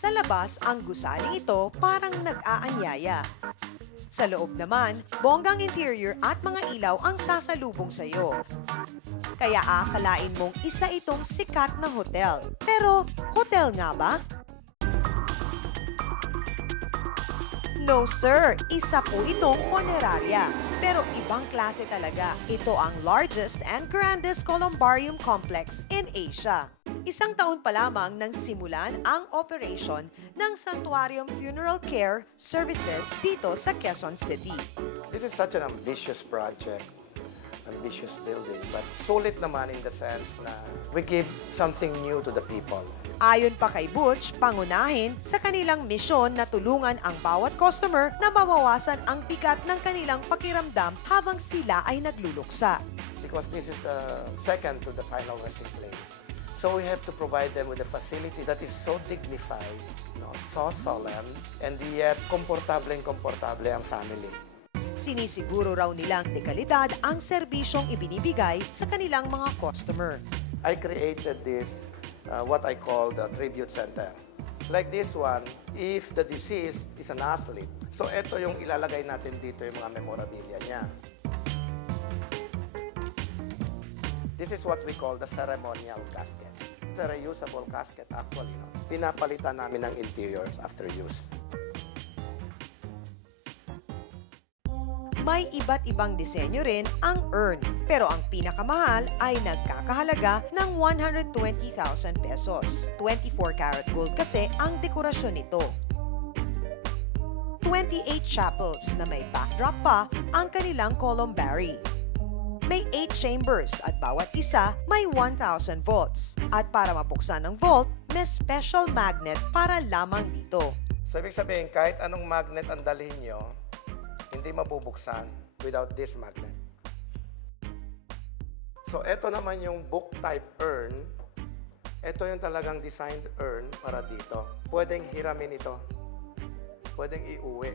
Sa labas, ang gusaling ito parang nag-aanyaya. Sa loob naman, bonggang interior at mga ilaw ang sasalubong sa iyo. Kaya akalain mong isa itong sikat na hotel. Pero, hotel nga ba? No sir, isa po itong honoraria. Pero ibang klase talaga. Ito ang largest and grandest columbarium complex in Asia. Isang taon pa lamang nang simulan ang operation ng Santuarium Funeral Care Services dito sa Quezon City. This is such an ambitious project, ambitious building, but sulit naman in the sense na we give something new to the people. Ayon pa kay Butch, pangunahin sa kanilang misyon na tulungan ang bawat customer na mabawasan ang bigat ng kanilang pakiramdam habang sila ay nagluluksa. Because this is the second to the final resting place. So we have to provide them with a facility that is so dignified, so solemn, and yet komportable ang family. Sinisiguro raw nilang dekalidad ang serbisyong ibinibigay sa kanilang mga customer. I created this, what I call the tribute center. Like this one, if the deceased is an athlete, so ito yung ilalagay natin dito yung mga memorabilia niya. This is what we call the ceremonial casket. It's a reusable casket actually. Pinapalitan namin ng interiors after use. May iba't ibang disenyo rin ang urn, pero ang pinakamahal ay nagkakahalaga ng 120,000 pesos. 24-karat gold kasi ang dekorasyon nito. 28 chapels na may backdrop pa ang kanilang columbary. May 8 chambers at bawat isa may 1,000 volts. At para mabuksan ang vault, may special magnet para lamang dito. So ibig sabihin, kahit anong magnet ang dalhin nyo, hindi mabubuksan without this magnet. So ito naman yung book type urn. Ito yung talagang designed urn para dito. Pwedeng hiramin ito. Pwedeng iuwi.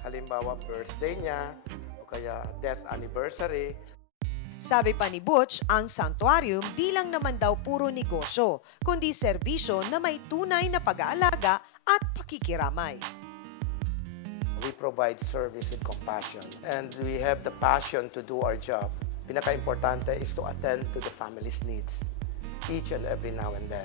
Halimbawa, birthday niya, o kaya death anniversary. Sabi pa ni Butch, ang Santuarium di lang naman daw puro negosyo, kundi serbisyo na may tunay na pag-aalaga at pakikiramay. We provide service with compassion, and we have the passion to do our job. Pinaka-importante is to attend to the family's needs each and every now and then.